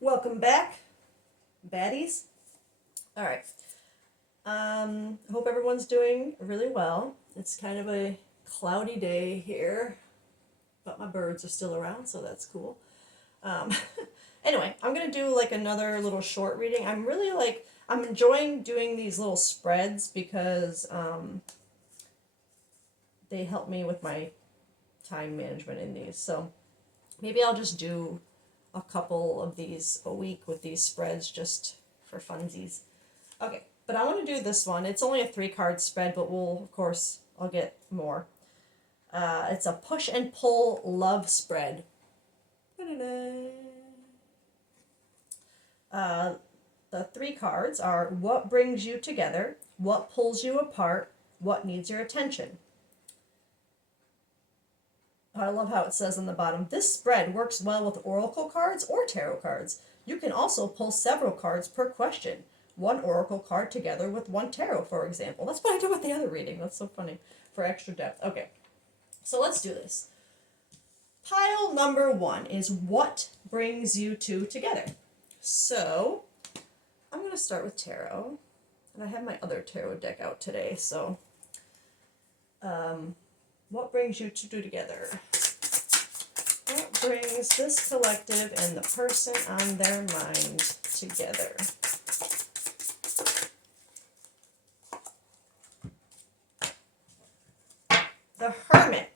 Welcome back, baddies. All right. Hope everyone's doing really well. It's kind of a cloudy day here, but my birds are still around, so that's cool. Um, anyway, I'm gonna do like another little short reading. I'm enjoying doing these little spreads because they help me with my time management in these. So maybe I'll just do a couple of these a week with these spreads just for funsies. Okay, but I want to do this one. It's only a 3 card spread, but I'll get more. It's a push and pull love spread. Uh, the 3 cards are what brings you together, what pulls you apart, what needs your attention. I love how it says on the bottom, this spread works well with oracle cards or tarot cards. You can also pull several cards per question. One oracle card together with one tarot, for example. That's what I did with the other reading. That's so funny. For extra depth. Okay, so let's do this. Pile number 1 is what brings you two together. So I'm going to start with tarot. And I have my other tarot deck out today, so what brings you two together? What brings this collective and the person on their mind together? The Hermit.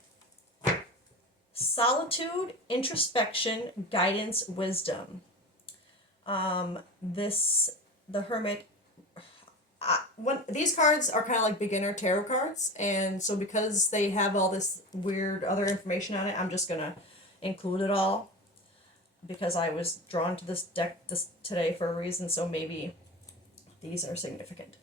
Solitude, introspection, guidance, wisdom. The Hermit. These cards are kind of like beginner tarot cards, and so because they have all this weird other information on it, I'm just gonna include it all because I was drawn to this deck today for a reason. So maybe these are significant.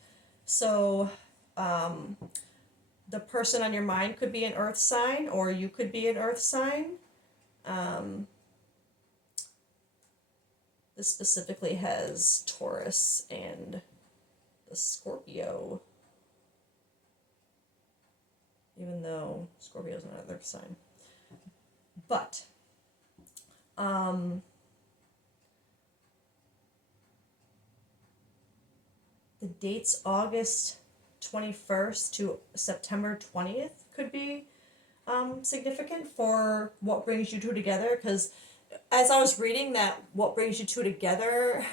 So, the person on your mind could be an earth sign, or you could be an earth sign. This specifically has Taurus and the Scorpio, even though Scorpio is another sign. But, the dates August 21st to September 20th could be significant for what brings you two together, because as I was reading that what brings you two together,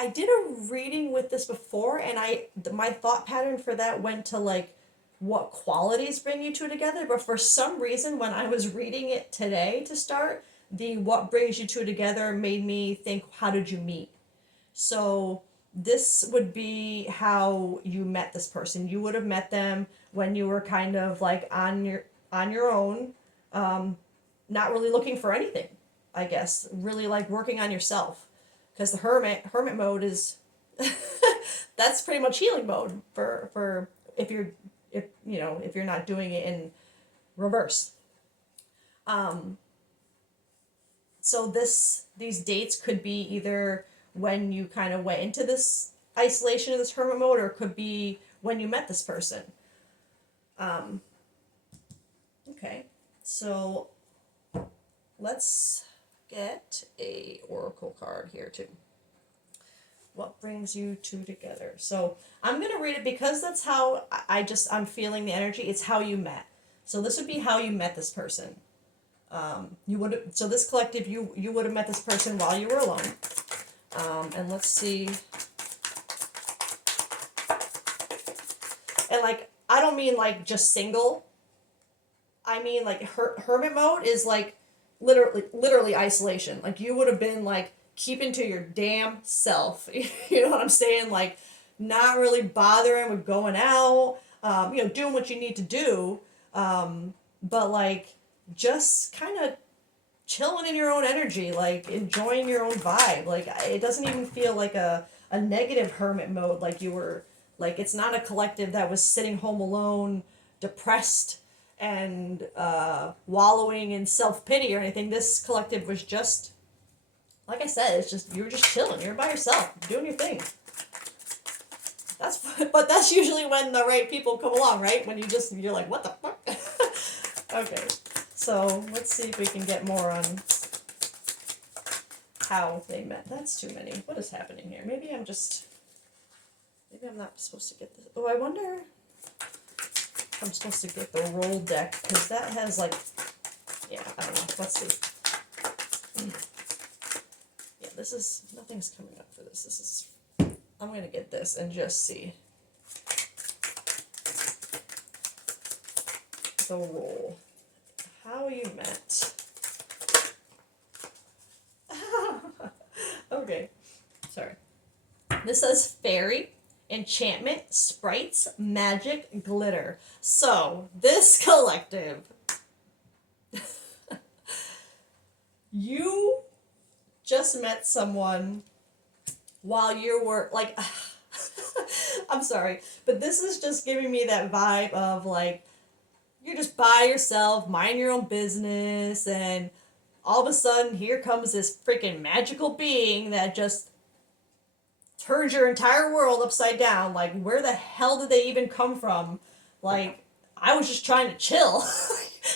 I did a reading with this before, and my thought pattern for that went to like what qualities bring you two together, but for some reason when I was reading it today to start, the what brings you two together made me think, how did you meet? So this would be how you met this person. You would have met them when you were kind of like on your own, not really looking for anything, I guess. Really like working on yourself, because the hermit mode is that's pretty much healing mode for if you're not doing it in reverse. So these dates could be either when you kind of went into this isolation of this hermit mode, or it could be when you met this person. Okay, so let's get a oracle card here too. What brings you two together? So I'm gonna read it because that's how I'm feeling the energy. It's how you met. So this would be how you met this person. This collective, you would have met this person while you were alone. And let's see. And like, I don't mean like just single. I mean like hermit mode is like literally isolation. Like you would have been like keeping to your damn self. You know what I'm saying? Like not really bothering with going out. Doing what you need to do. But like just kind of chilling in your own energy, like enjoying your own vibe. Like it doesn't even feel like a negative hermit mode, like you were like, it's not a collective that was sitting home alone, depressed and wallowing in self-pity or anything. This collective was just, like I said, it's just, you were just chilling, you're by yourself doing your thing. But that's usually when the right people come along, right? When you're like, what the fuck? Okay, so let's see if we can get more on how they met. That's too many. What is happening here? Maybe I'm not supposed to get this. Oh, I wonder if I'm supposed to get the roll deck, because that has like, yeah, I don't know. Let's see. Yeah, this is, nothing's coming up for this. This is, I'm going to get this and just see. The roll. How you met. Okay, sorry. This says fairy, enchantment, sprites, magic, glitter. So, this collective, you just met someone while you were, like, I'm sorry, but this is just giving me that vibe of, like, you're just by yourself, mind your own business, and all of a sudden, here comes this freaking magical being that just turns your entire world upside down. Like, where the hell did they even come from? Like, I was just trying to chill.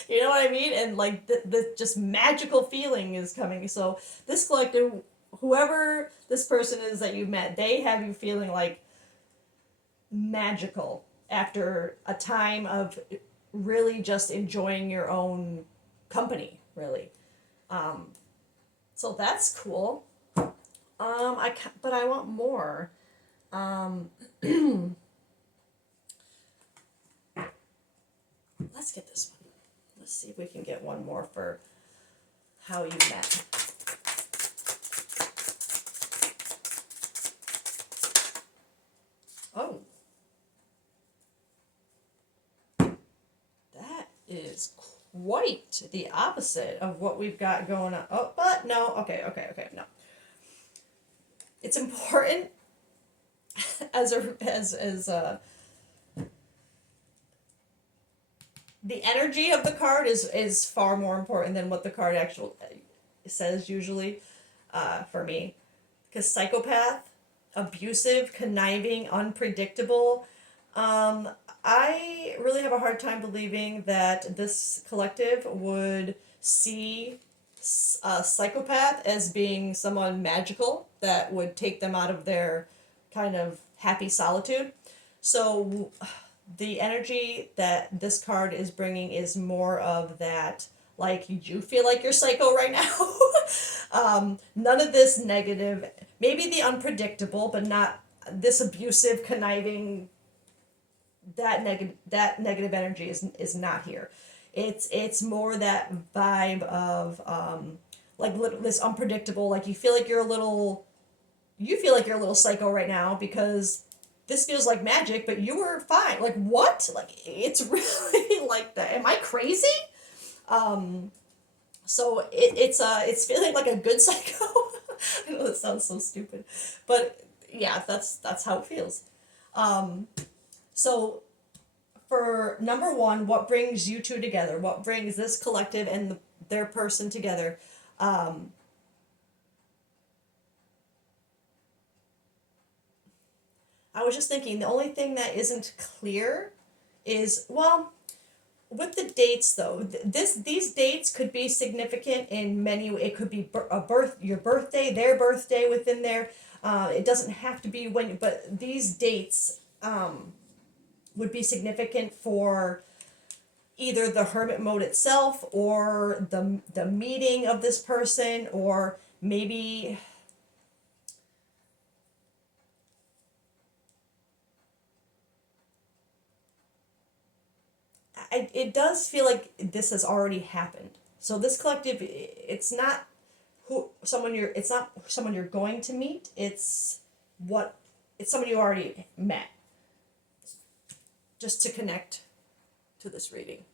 You know what I mean? And, like, the just magical feeling is coming. So, this collective, whoever this person is that you met, they have you feeling, like, magical after a time of really just enjoying your own company, really. So that's cool. But I want more. Let's get this one. Let's see if we can get one more for how you met. Oh. That is quite the opposite of what we've got going on. Oh, but no. Okay, no. It's important as the energy of the card is far more important than what the card actually says usually, for me. Because psychopath, abusive, conniving, unpredictable. I really have a hard time believing that this collective would see a psychopath as being someone magical that would take them out of their kind of happy solitude. So the energy that this card is bringing is more of that, like, you feel like you're psycho right now. None of this negative, maybe the unpredictable, but not this abusive, conniving. That negative energy is not here. It's more that vibe of like this unpredictable, like you feel like you're a little psycho right now because this feels like magic, but you were fine. Like, what? Like, it's really like that. Am I crazy? So it's feeling like a good psycho. I know that sounds so stupid, but yeah, that's how it feels. So, for number one, what brings you two together? What brings this collective and their person together? I was just thinking, the only thing that isn't clear is, well, with the dates though, these dates could be significant in many. It could be your birthday, their birthday within there. It doesn't have to be when, but these dates would be significant for either the hermit mode itself or the meeting of this person, or maybe it does feel like this has already happened. So this collective, it's not it's not someone you're going to meet. It's someone you already met. Just to connect to this reading.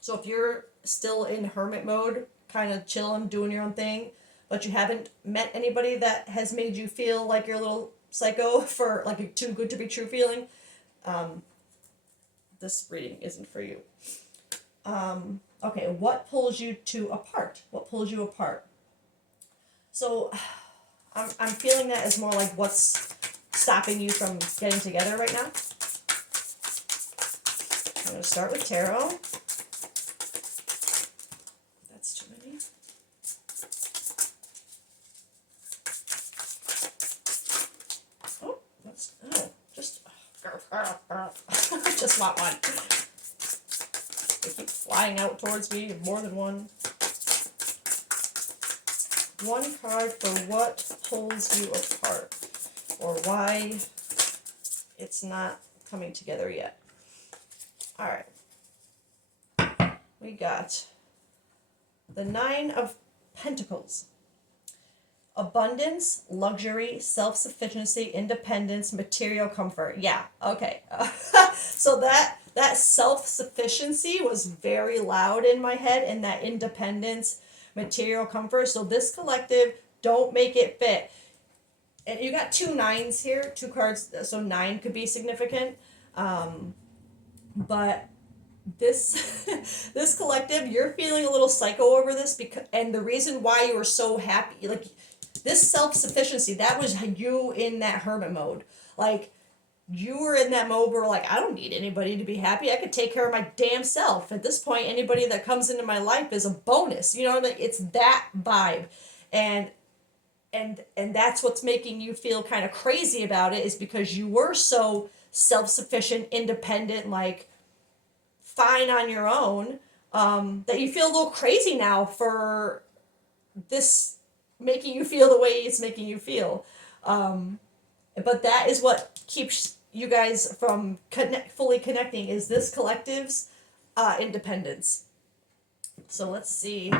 So if you're still in hermit mode, kind of chilling, doing your own thing, but you haven't met anybody that has made you feel like you're a little psycho for like a too good to be true feeling, this reading isn't for you. Okay, what pulls you two apart? What pulls you apart? So I'm feeling that as more like what's stopping you from getting together right now. I'm going to start with tarot. That's too many. Just want one. They keep flying out towards me, more than one. One card for what pulls you apart, or why it's not coming together yet. All right. We got the Nine of Pentacles. Abundance, luxury, self-sufficiency, independence, material comfort. Yeah, okay. So that self-sufficiency was very loud in my head, and that independence, material comfort. So this collective, don't make it fit. And you got two nines here, two cards, so 9 could be significant. But this this collective, you're feeling a little psycho over this, because and the reason why you were so happy, like this self-sufficiency, that was you in that hermit mode. Like you were in that mode where like, I don't need anybody to be happy. I could take care of my damn self. At this point, anybody that comes into my life is a bonus. You know, like it's that vibe. And that's what's making you feel kind of crazy about it, is because you were so self-sufficient, independent, like fine on your own, that you feel a little crazy now for this making you feel the way it's making you feel. But that is what keeps you guys from fully connecting, is this collective's independence. So let's see.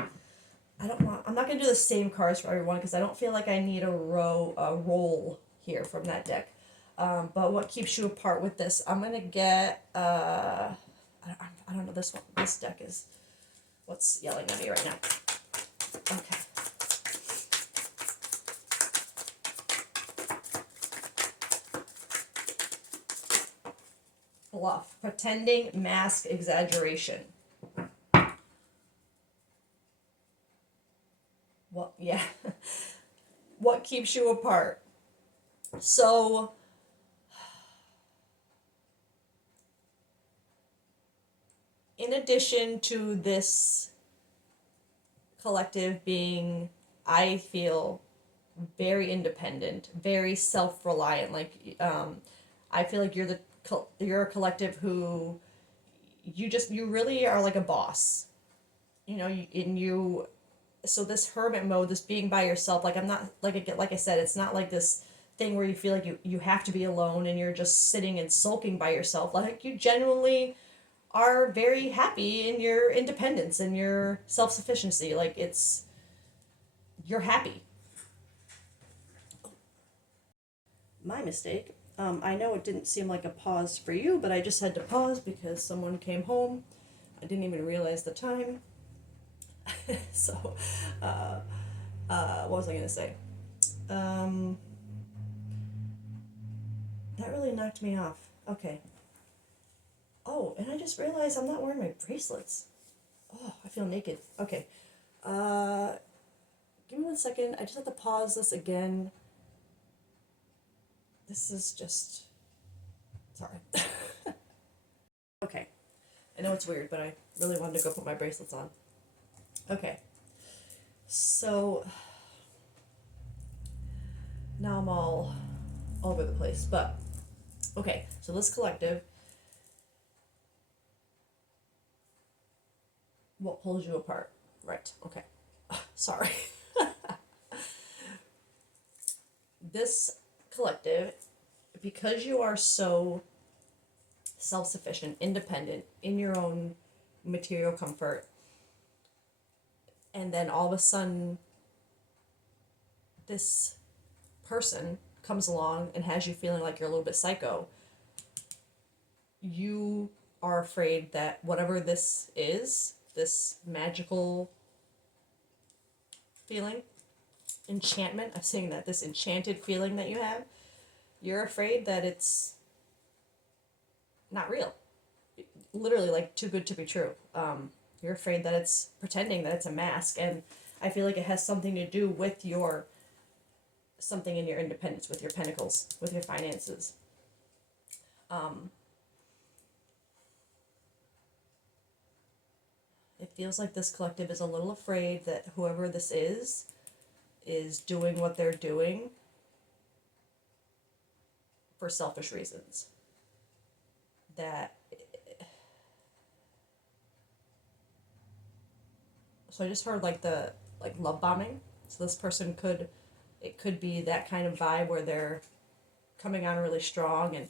I'm not going to do the same cards for everyone, because I don't feel like I need a roll here from that deck. But what keeps you apart with this? I'm going to get, I don't know, this deck is what's yelling at me right now. Okay. Bluff, pretending, mask, exaggeration. Well, yeah. What keeps you apart? So, in addition to this collective being, I feel, very independent, very self-reliant, like, I feel like you're a collective who you really are like a boss, you know. So this hermit mode, this being by yourself, like I'm not, like I said, it's not like this thing where you feel like you have to be alone and you're just sitting and sulking by yourself. Like you genuinely are very happy in your independence and your self-sufficiency. Like you're happy. My mistake. I know it didn't seem like a pause for you, but I just had to pause because someone came home. I didn't even realize the time. So, what was I going to say? That really knocked me off. Okay. Oh, and I just realized I'm not wearing my bracelets. Oh, I feel naked. Okay. Give me 1 second. I just have to pause this again. This is just... Sorry. Okay. I know it's weird, but I really wanted to go put my bracelets on. Okay. So... Now I'm all over the place, but... Okay, so this collective... What pulls you apart? Right, okay. Sorry. This collective, because you are so self-sufficient, independent, in your own material comfort, and then all of a sudden this person comes along and has you feeling like you're a little bit psycho, you are afraid that whatever this is, this magical feeling, enchantment, I'm saying that, this enchanted feeling that you have, you're afraid that it's not real. Literally, like, too good to be true. You're afraid that it's pretending, that it's a mask, and I feel like it has something to do with something in your independence, with your pentacles, with your finances. It feels like this collective is a little afraid that whoever this is doing what they're doing for selfish reasons. that, so I just heard like the like love bombing. So this person could, it could be that kind of vibe where they're coming on really strong and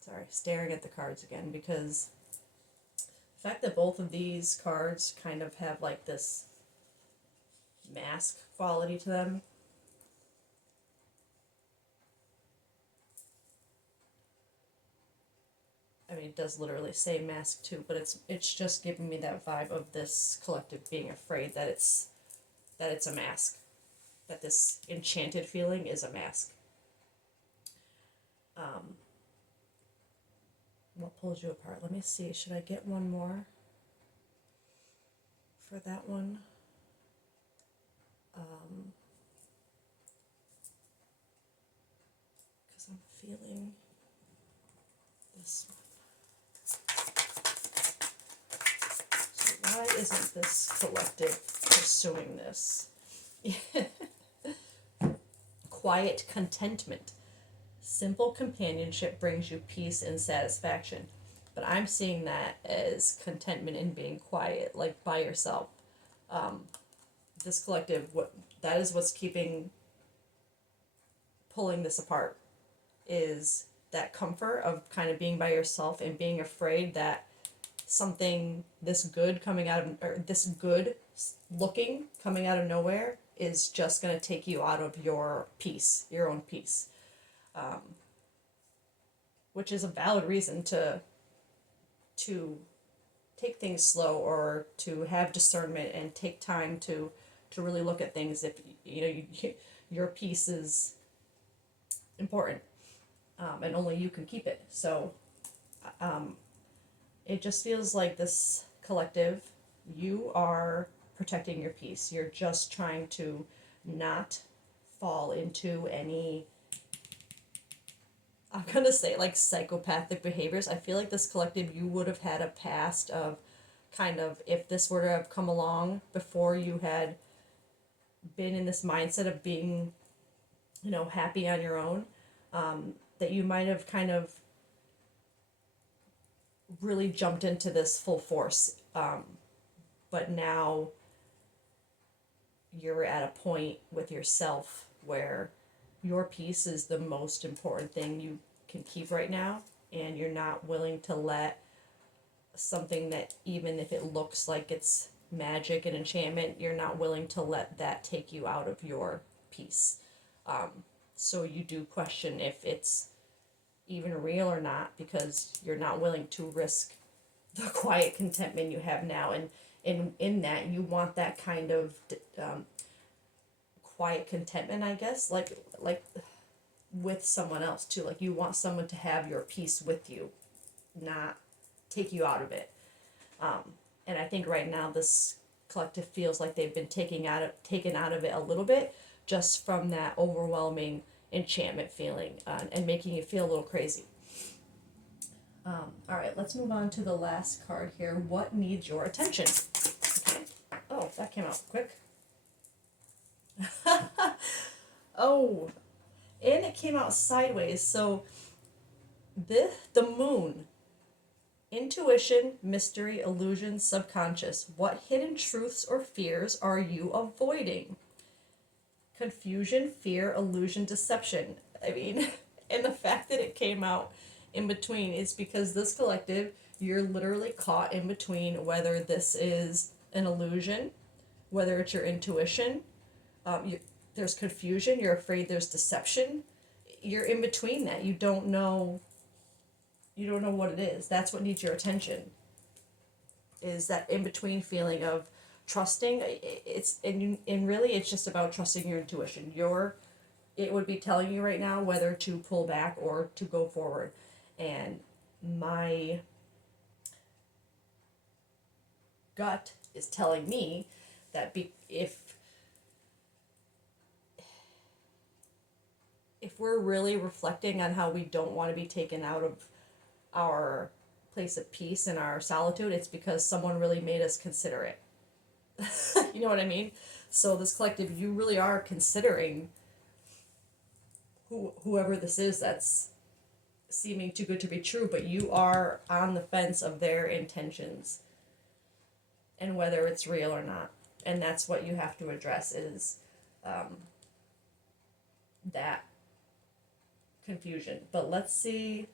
sorry, staring at the cards again because the fact that both of these cards kind of have like this mask quality to them. I mean, it does literally say mask too, but it's just giving me that vibe of this collective being afraid that it's a mask, that this enchanted feeling is a mask. Um, what pulls you apart? Let me see. Should I get one more for that one? Because I'm feeling this one. So why isn't this collective pursuing this? Quiet contentment. Simple companionship brings you peace and satisfaction. But I'm seeing that as contentment in being quiet, like by yourself. This collective, what that is what's pulling this apart, is that comfort of kind of being by yourself and being afraid that something this good coming out of, or this good looking coming out of nowhere is just going to take you out of your peace, your own peace. Which is a valid reason to take things slow or to have discernment and take time to really look at things if your peace is important, and only you can keep it. So it just feels like this collective, you are protecting your peace. You're just trying to not fall into any, I'm gonna say like psychopathic behaviors. I feel like this collective, you would have had a past of kind of, if this were to have come along before you had been in this mindset of being, happy on your own, that you might have kind of really jumped into this full force. But now you're at a point with yourself where your peace is the most important thing you can keep right now, and you're not willing to let something that, even if it looks like it's magic and enchantment, you're not willing to let that take you out of your peace. So you do question if it's even real or not, because you're not willing to risk the quiet contentment you have now, and in that you want that kind of quiet contentment, I guess, like with someone else too. Like you want someone to have your peace with you, not take you out of it. And I think right now this collective feels like they've been taken out of it a little bit, just from that overwhelming enchantment feeling, and making you feel a little crazy. All right, let's move on to the last card here. What needs your attention? Okay. Oh, that came out quick. Oh, and it came out sideways. So the moon. Intuition, mystery, illusion, subconscious. What hidden truths or fears are you avoiding? Confusion, fear, illusion, deception. I mean, and the fact that it came out in between is because this collective, you're literally caught in between whether this is an illusion, whether it's your intuition. There's confusion, you're afraid there's deception. You're in between that. You don't know what it is. That's what needs your attention. Is that in between feeling of trusting. And really it's just about trusting your intuition. It would be telling you right now whether to pull back or to go forward. And my gut is telling me that if we're really reflecting on how we don't want to be taken out of our place of peace and our solitude, it's because someone really made us consider it. You know what I mean? So this collective, you really are considering whoever this is that's seeming too good to be true, but you are on the fence of their intentions and whether it's real or not. And that's what you have to address is that confusion. But let's see.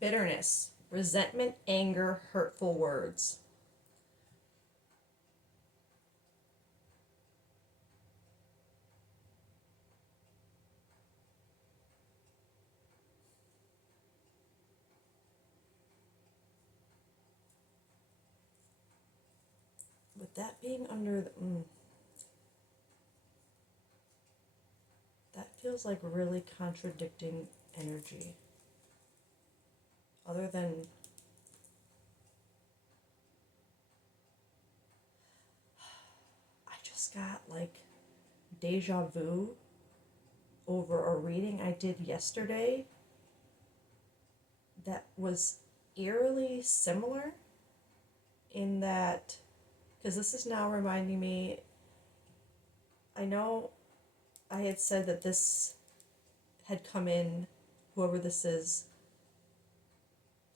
Bitterness, resentment, anger, hurtful words. With that being under the that feels like really contradicting energy. Other than I just got like deja vu over a reading I did yesterday that was eerily similar in that, because this is now reminding me, I know I had said that this had come in, whoever this is,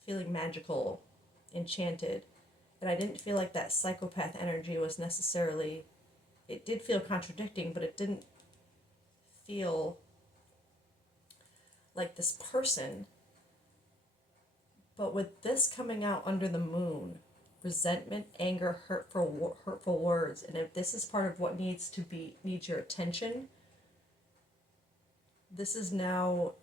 feeling magical, enchanted, and I didn't feel like that psychopath energy was necessarily, it did feel contradicting, but it didn't feel like this person. But with this coming out under the moon, resentment, anger, hurtful words, and if this is part of what needs your attention, this is now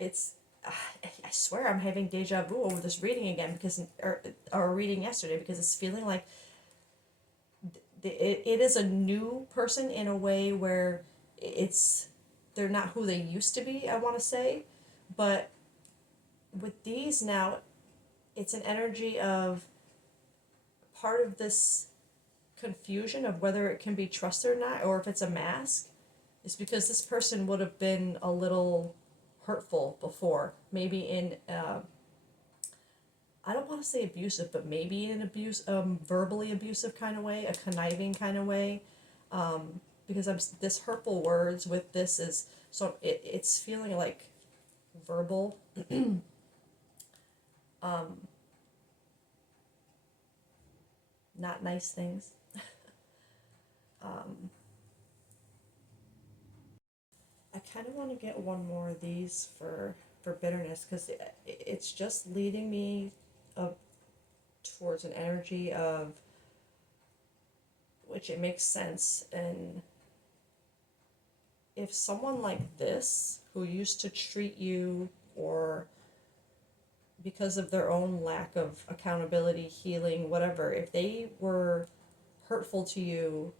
it's I swear I'm having deja vu over this reading again because or reading yesterday, because it's feeling like it is a new person in a way where they're not who they used to be, I want to say, but with these now, it's an energy of part of this confusion of whether it can be trusted or not, or if it's a mask, is because this person would have been a little hurtful before, maybe in I don't want to say abusive, but maybe in an verbally abusive kind of way, a conniving kind of way, because this hurtful words with this is, so it's feeling like verbal, not nice things. I kind of want to get one more of these for bitterness, because it's just leading me up towards an energy of, which it makes sense, and if someone like this who used to treat you, or because of their own lack of accountability, healing, whatever, if they were hurtful to you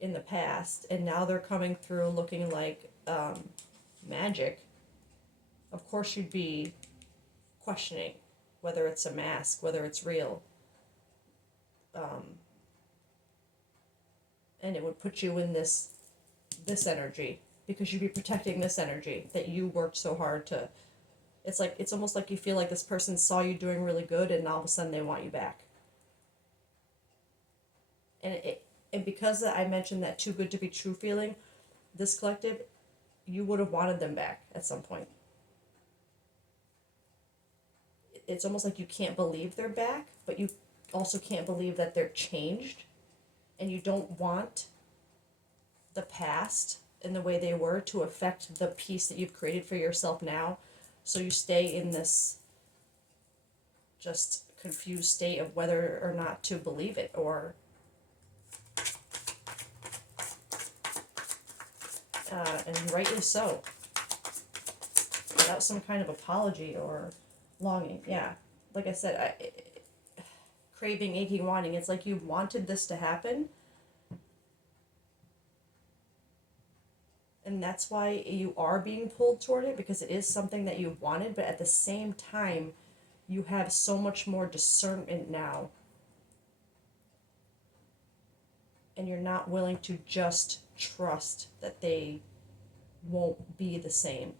in the past and now they're coming through looking like magic, of course you'd be questioning whether it's a mask, whether it's real. And it would put you in this energy, because you'd be protecting this energy that you worked so hard to. It's almost like you feel like this person saw you doing really good and all of a sudden they want you back. And because I mentioned that too good to be true feeling, this collective, you would have wanted them back at some point. It's almost like you can't believe they're back, but you also can't believe that they're changed, and you don't want the past and the way they were to affect the peace that you've created for yourself now. So you stay in this just confused state of whether or not to believe it, or and rightly so, without some kind of apology or longing. Yeah, like I said, craving, aching, wanting. It's like you wanted this to happen. And that's why you are being pulled toward it, because it is something that you wanted, but at the same time, you have so much more discernment now. And you're not willing to just trust that they won't be the same.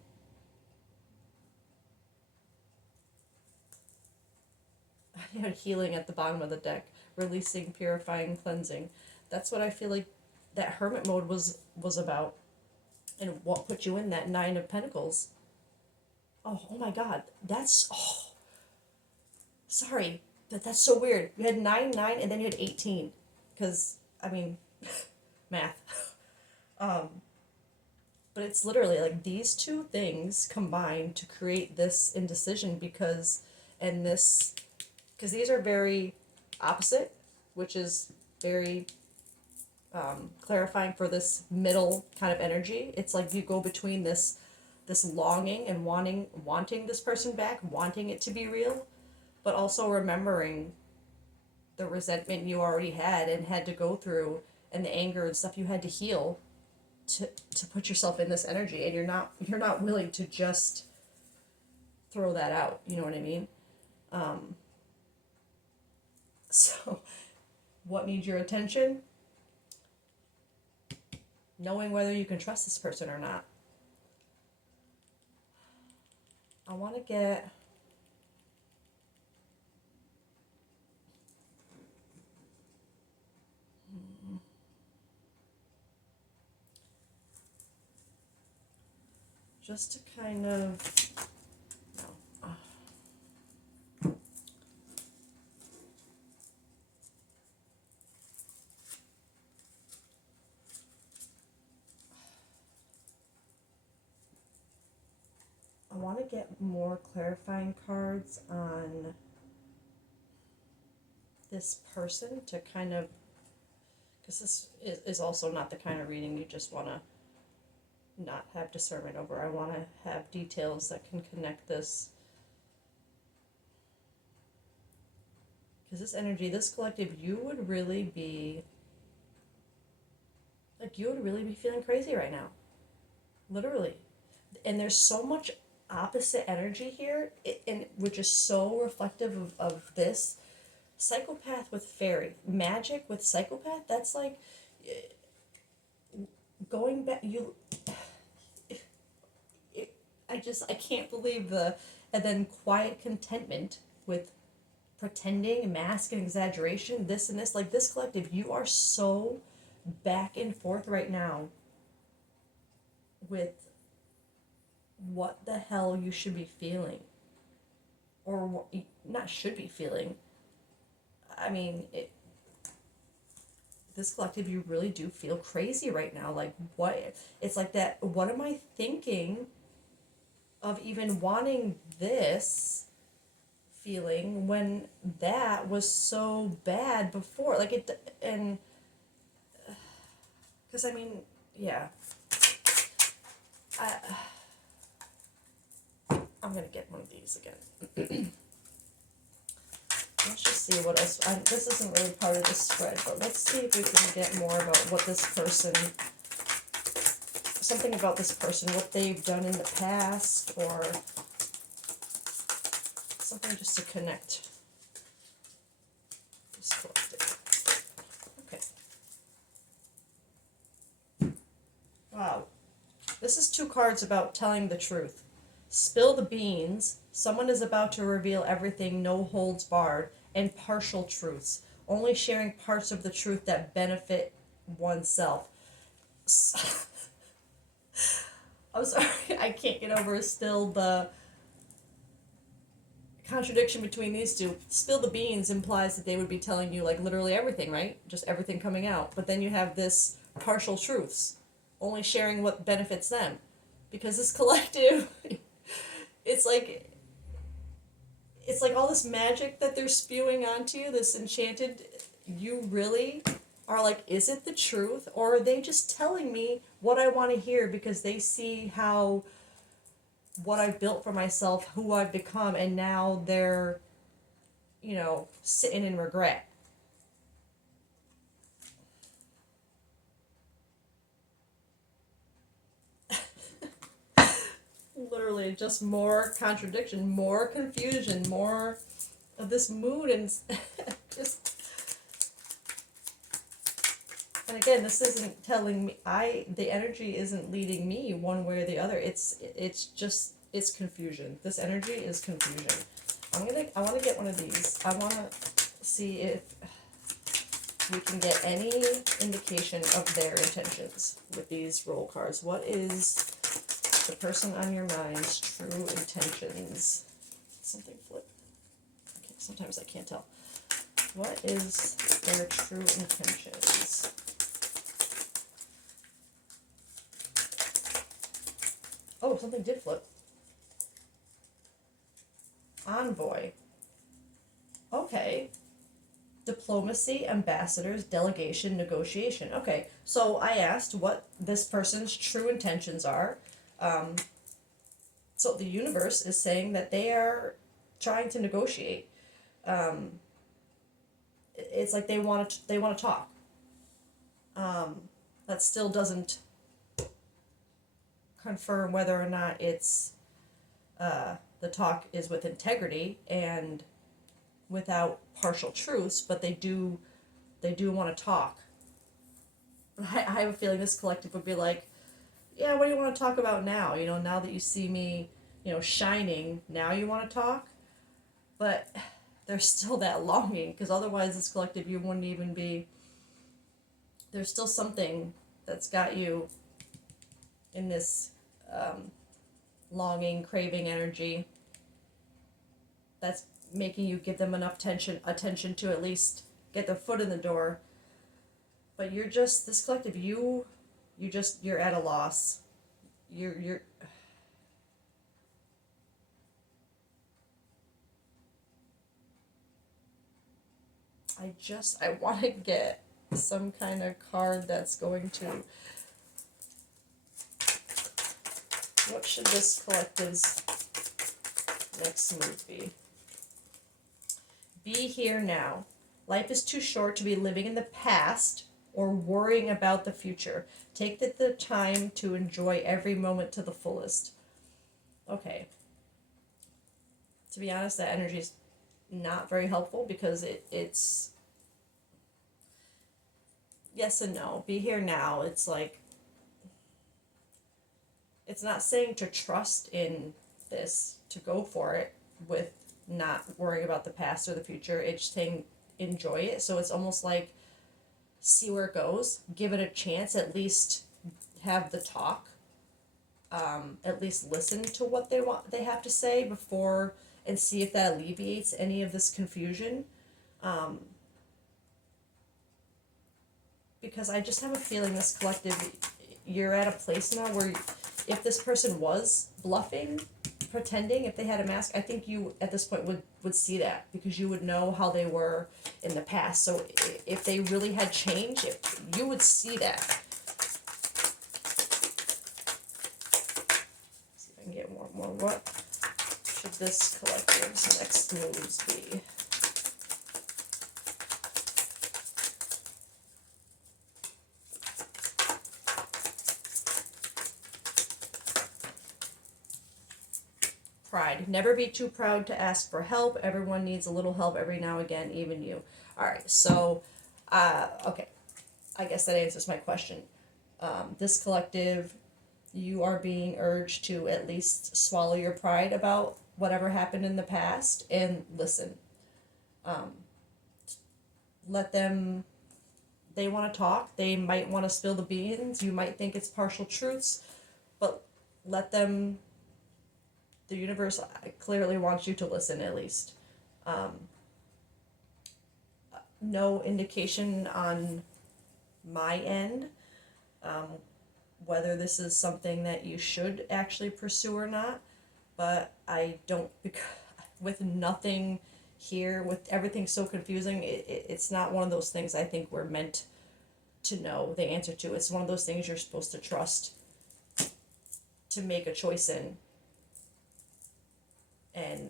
You had healing at the bottom of the deck, releasing, purifying, cleansing. That's what I feel like that hermit mode was about. And what put you in that Nine of Pentacles. Oh my God. Sorry. That's so weird. You had 9, 9, and then you had 18. Because, I mean, math. But it's literally like these two things combined to create this indecision because these are very opposite, which is very clarifying for this middle kind of energy. It's like you go between this longing and wanting this person back, wanting it to be real, but also remembering the resentment you already had and had to go through, and the anger and stuff you had to heal to put yourself in this energy, and you're not willing to just throw that out, you know what I mean? So what needs your attention? Knowing whether you can trust this person or not. I want to get just to kind of I want to get more clarifying cards on this person to kind of, because this is also not the kind of reading you just want to not have discernment over. I want to have details that can connect this. Because this energy, this collective, you would really be feeling crazy right now. Literally. And there's so much opposite energy here, and which is so reflective of this. Psychopath with fairy. Magic with psychopath, that's like going back, I can't believe and then quiet contentment with pretending, mask and exaggeration, this and this. Like this collective, you are so back and forth right now with what the hell you should be feeling, or what, not should be feeling. I mean, this collective, you really do feel crazy right now. Like, what? It's like that, what am I thinking of even wanting this feeling when that was so bad before? Like, and, because, I mean, yeah. I'm going to get one of these again. Let's just see what else. This isn't really part of the spread, but let's see if we can get more about what this person, something about this person, what they've done in the past, or something just to connect this collective. Okay. Wow. This is 2 cards about telling the truth. Spill the beans. Someone is about to reveal everything, no holds barred, and partial truths. Only sharing parts of the truth that benefit oneself. I'm sorry, I can't get over still the contradiction between these two. Spill the beans implies that they would be telling you like literally everything, right? Just everything coming out. But then you have this partial truths. Only sharing what benefits them. Because this collective, it's like all this magic that they're spewing onto you, this enchanted, you really are like, is it the truth? Or are they just telling me what I want to hear because they see what I've built for myself, who I've become, and now they're, sitting in regret. Literally just more contradiction, more confusion, more of this mood, and just, and again, this isn't telling me, the energy isn't leading me one way or the other. It's just, it's confusion. This energy is confusion. I want to get one of these. I want to see if we can get any indication of their intentions with these roll cards. What is the person on your mind's true intentions? Something flip. Okay, sometimes I can't tell. What is their true intentions? Oh, something did flip. Envoy. Okay. Diplomacy, ambassadors, delegation, negotiation. Okay, so I asked what this person's true intentions are. So the universe is saying that they are trying to negotiate. It's like they want to talk. That still doesn't confirm whether or not it's the talk is with integrity and without partial truths, but they do want to talk. I have a feeling this collective would be like, yeah, what do you want to talk about now? Now that you see me, shining, now you want to talk? But there's still that longing, because otherwise this collective, you wouldn't even be, there's still something that's got you in this longing, craving energy that's making you give them enough attention to at least get their foot in the door. But you're just, this collective, you're at a loss. You're I want to get some kind of card that's going to, what should this collective's next move be? Be here now. Life is too short to be living in the past or worrying about the future. Take the time to enjoy every moment to the fullest. Okay. To be honest, that energy is not very helpful, because it's yes and no. Be here now. It's like, it's not saying to trust in this, to go for it with not worrying about the past or the future. It's saying enjoy it. So it's almost like, see where it goes, give it a chance, at least have the talk, at least listen to what they have to say before, and see if that alleviates any of this confusion. Because I just have a feeling this collective, you're at a place now where if this person was bluffing, pretending, if they had a mask, I think you at this point would see that, because you would know how they were in the past. So if they really had changed, you would see that. Let's see if I can get more. What should this collective's next moves be? Pride. Never be too proud to ask for help. Everyone needs a little help every now and again, even you. Alright, so, okay. I guess that answers my question. This collective, you are being urged to at least swallow your pride about whatever happened in the past and listen. Let them, they want to talk. They might want to spill the beans. You might think it's partial truths, but let them. The universe clearly wants you to listen, at least. No indication on my end whether this is something that you should actually pursue or not, but I don't, with nothing here, with everything so confusing, it's not one of those things I think we're meant to know the answer to. It's one of those things you're supposed to trust to make a choice in. And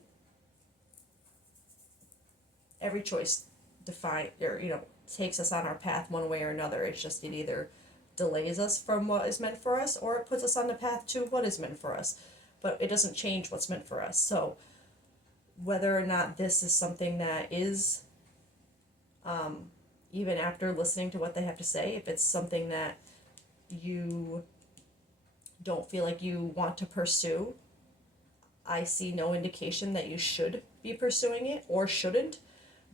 every choice define or takes us on our path one way or another. It's just it either delays us from what is meant for us or it puts us on the path to what is meant for us. But it doesn't change what's meant for us. So whether or not this is something that is even after listening to what they have to say, if it's something that you don't feel like you want to pursue, I see no indication that you should be pursuing it or shouldn't.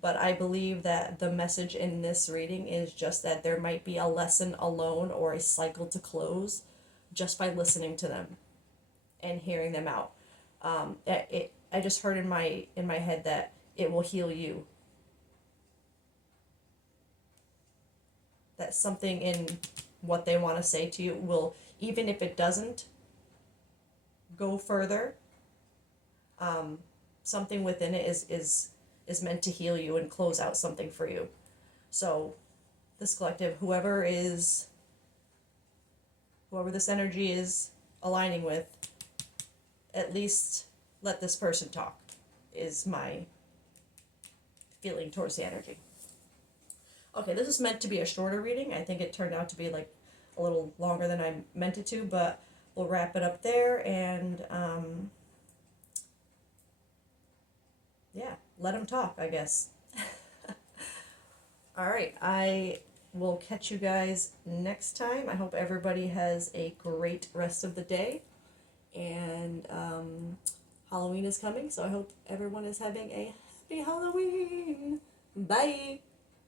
But I believe that the message in this reading is just that there might be a lesson alone or a cycle to close just by listening to them and hearing them out. I just heard in my head that it will heal you. That something in what they want to say to you will, even if it doesn't go further, something within it is meant to heal you and close out something for you. So this collective, whoever this energy is aligning with, at least let this person talk, is my feeling towards the energy. Okay, this is meant to be a shorter reading. I think it turned out to be like a little longer than I meant it to, but we'll wrap it up there and yeah, let them talk, I guess. All right, I will catch you guys next time. I hope everybody has a great rest of the day. And Halloween is coming, so I hope everyone is having a happy Halloween. Bye.